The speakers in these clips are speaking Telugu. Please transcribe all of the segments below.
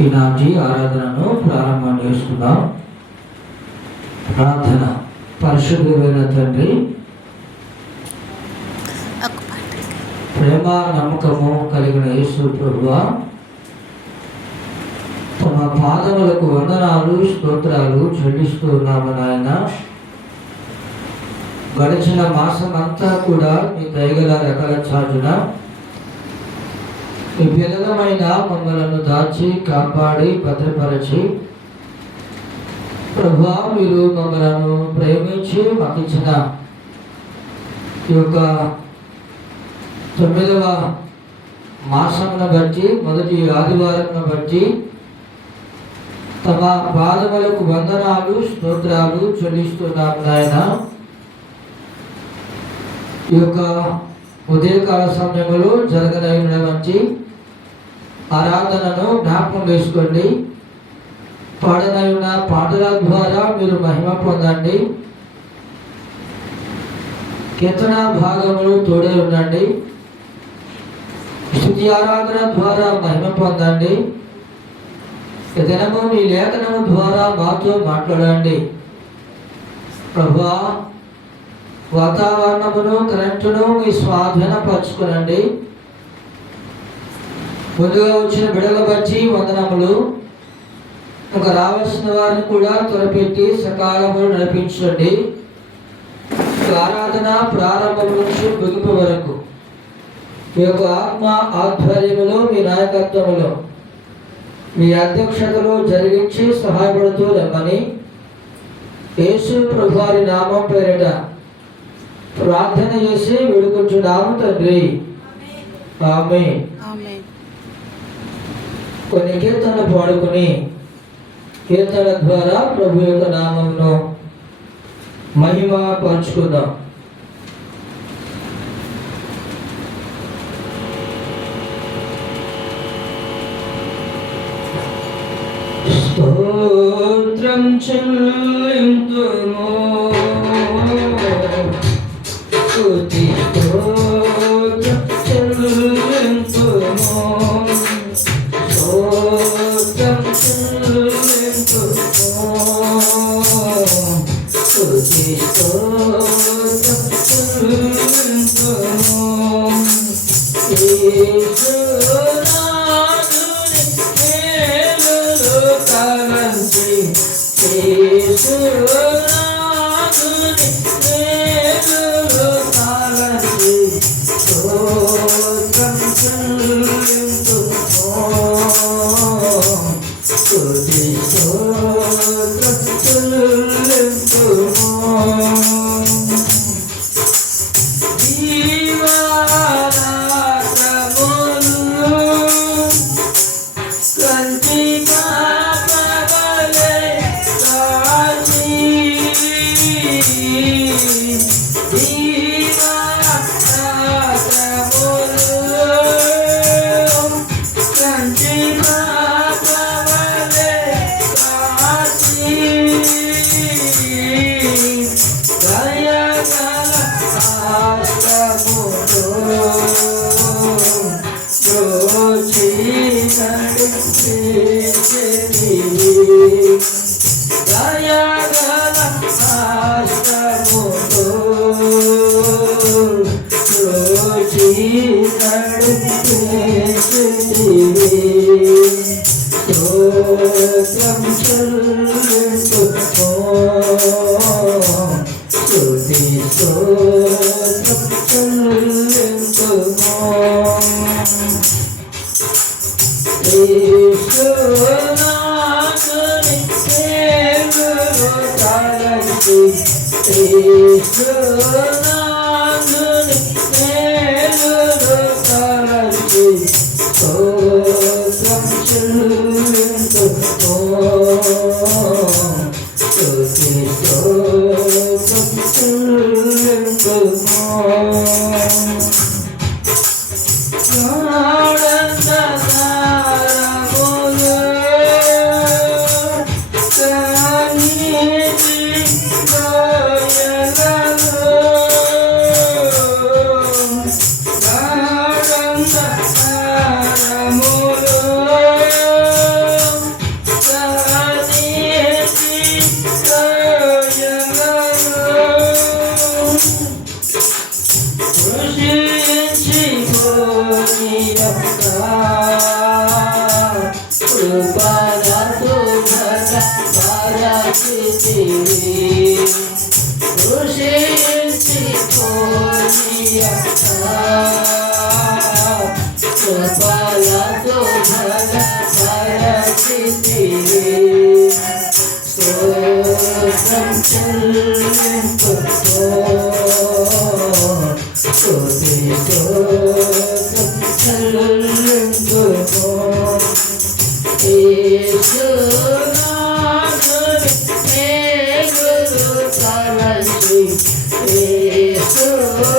ఈనాటి ఆరాధనను ప్రారంభం చేసుకుందాం. ప్రార్థన. పరిశుద్ధమైన తండ్రి, ప్రేమ నమ్మకము కలిగిన యేసు ప్రభువా, తమ పాదములకు వందనాలు స్తోత్రాలు చెల్లిస్తూ ఉన్నాము నాయన. గడిచిన మాసం అంతా కూడా మీ దయగల రెక్కల చాటున మీ పిల్లలమైన మమ్మలను దాచి కాపాడి భద్రపరచి, ప్రభువా మీరు మమ్మలను ప్రేమించి మాకిచ్చిన ఈ యొక్క 9వ మాసమును బట్టి, మొదటి ఆదివారమును బట్టి తమ పాదములకు వందనాలు స్తోత్రాలు చెల్లిస్తున్నాము నాయన. ఈ యొక్క ఉదయకాల సమయంలో జరగనటువంటి ఆరాధనను జ్ఞాపకం వేసుకోండి. పాడనైన పాటల ద్వారా మీరు మహిమ పొందండి. కీర్తన భాగములు తోడే ఉండండి. స్తుతి ఆరాధన ద్వారా మహిమ పొందండి. ఈ దినము మీ లేఖనము ద్వారా మాతో మాట్లాడండి. ప్రభువా, వాతావరణమును కరెంటును మీ స్వాధీనపరచుకునండి. ముందుగా వచ్చిన బిడల బట్టి వందనములు. ఒక రావాల్సిన వారిని కూడా త్వరపెట్టి సకాలములు నడిపించండి. ఆరాధన ప్రారంభం నుంచి ముగింపు వరకు మీ యొక్క ఆత్మ ఆధ్వర్యములో, మీ నాయకత్వములో, మీ అధ్యక్షతలో జరిగించి సహాయపడుతూ రమ్మని యేసు ప్రభువారి నామం పేరిట ప్రార్థన చేసి వేడుకుంటున్నాము తండ్రి. ఆమేన్. కొన్ని కీర్తనలు పాడుకుని కీర్తన ద్వారా ప్రభు యొక్క నామంను మహిమ పరుచుకుందాం. స్తోత్రం చెల్లింతుము, స్తుతి స్తోత్రం చెల్లింతుము, స్తోత్రం చెల్లింతుము, స్తుతి స్తోత్రం చెల్లింతుము. యేసునాథుని మేలులు తలంచి, యేసునాథుని మేలులు తలంచి, స్తోత్రం చెల్లింతుము, స్తుతి స్తోత్రం చెల్లింతుము. స్తోత్రం చెల్లించుకో స్తుతి స్తోత్రం చెల్లించుకో యేసునాథుని మేలులు తలచి యేసునాథుని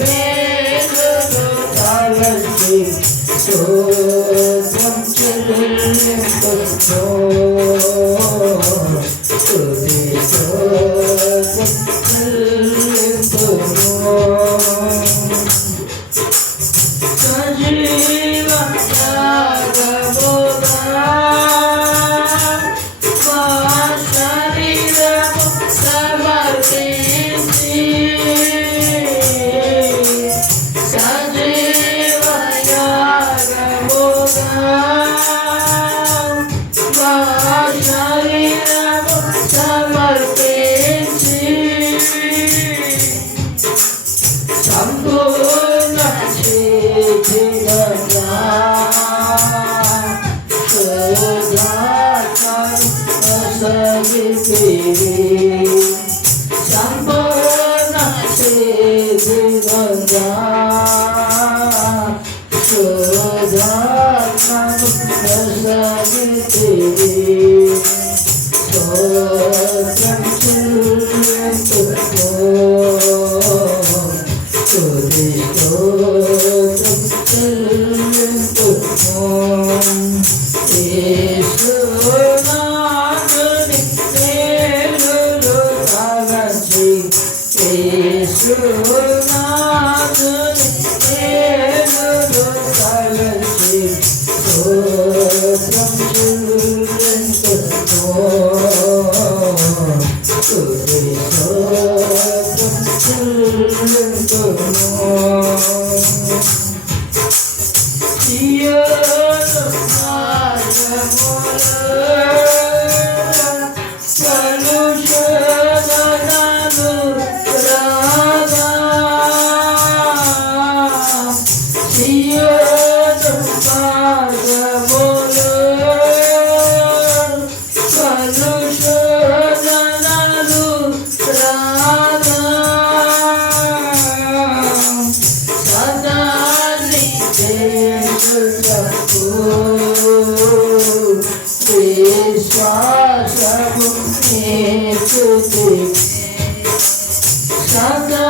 మేలులు తలచి స్తోత్రం చెల్లించుకో స్తుతి స్తోత్రం చెల్లించుకో సజీవ యాగముగా మా శరీరము సమర్పించి సజీవ యాగముగా మా శరీరము సమర్పించి సంపూర్ణ శిథిలంగా సంపూర్ణ శిథిలంగా స్తోత్రం చెల్లించుకో స్తుతి స్తోత్రం చెల్లించుకో యేసునాథుని మేలులు తలచి యేసునాథుని మేలులు తలచి స్తోత్రం చెల్లించుకో స్తుతి స్తోత్రం చెల్లించుకో సియోను కలుషదనను రాగా సియోను మార్గములో కలుషదనను రాగా సదా నిజేయుటకు విశ్వాసము నీకుతి సదా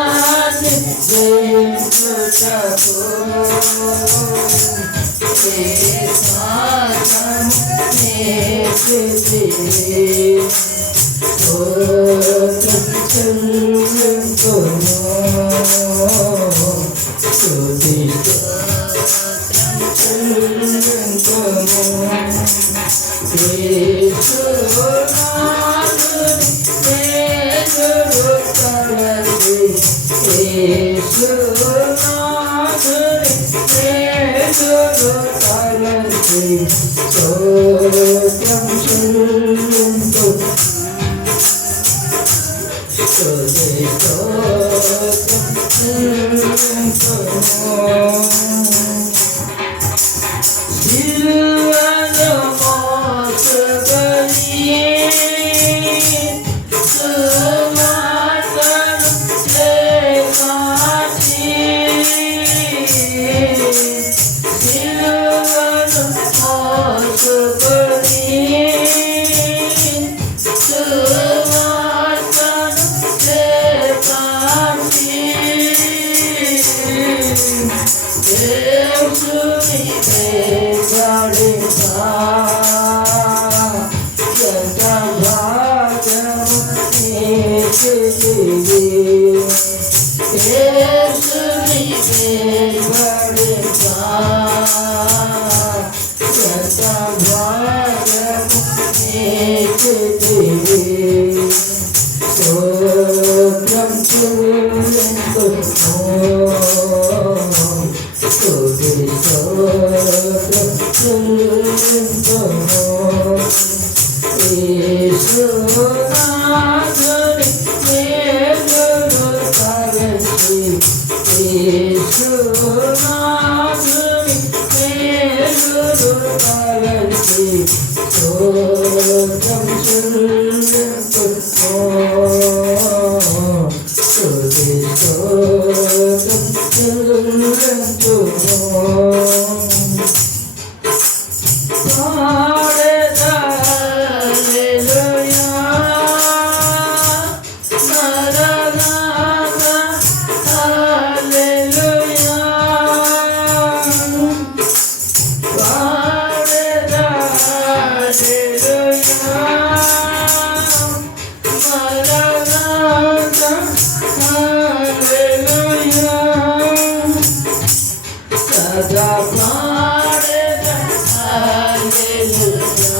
నిజేయుటకు విశ్వాసము నీకుతి స్తోత్రం చెల్లించుకో స్తుతి స్తోత్రం చెల్లించుకో యేసునాథుని మేలులు తలచి యేసునాథుని మేలులు తలచి స్తోత్రం చెల్లించుకో స్తుతి స్తోత్రం చెల్లించుకో సిలువను మోసుకొని సువార్తను చేకాచి సిలువను మోసుకొని సువార్తను చేకాచి యేసుని వేగడిగా ఎంత భాగ్యము నీకిది యేసుని వేగడిగా ఎంత భాగ్యము నీకిది స్తోత్రం చెల్లించుకో స్తుతి స్తోత్రం చెల్లించుకో యేసునాథుని మేలులు తలచి యేసునాథుని మేలులు తలచి స్తోత్రం చెల్లింతుము. స్తుతి స్తోత్రం చెల్లింతుము. పాడెదా హల్లెలూయా మరణాత హల్లెలూయా. పాడెదా హల్లెలూయా మరణాత హల్లెలూయా. సదా పాడెదా హల్లెలూయా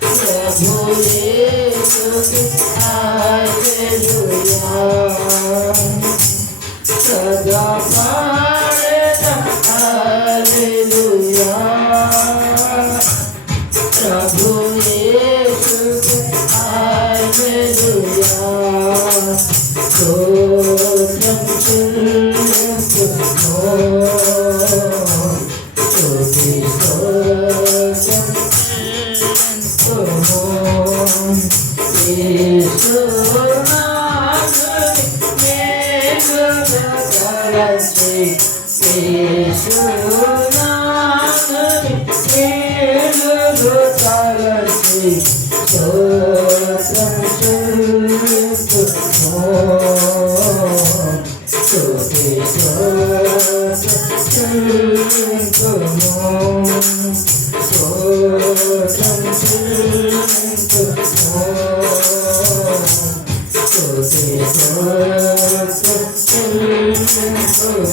ప్రభు యేసుకి హల్లెలూయా. సదా పాడెదా హల్లెలూయా ప్రభు యేసుకి హల్లెలూయా. స్తోత్రం చెల్లింతుము. స్తుతి స్తోత్రం చెల్లింతుము. యేసునాథుని మేలులు తలచి యేసునాథుని మేలులు తలచి స్తోత్రం చెల్లింతుము. స్తుతి స్తోత్రం చెల్లింతుము. స్తోత్రం చెల్లింతుము. స్తుతి స్తోత్రం చెల్లింతుము.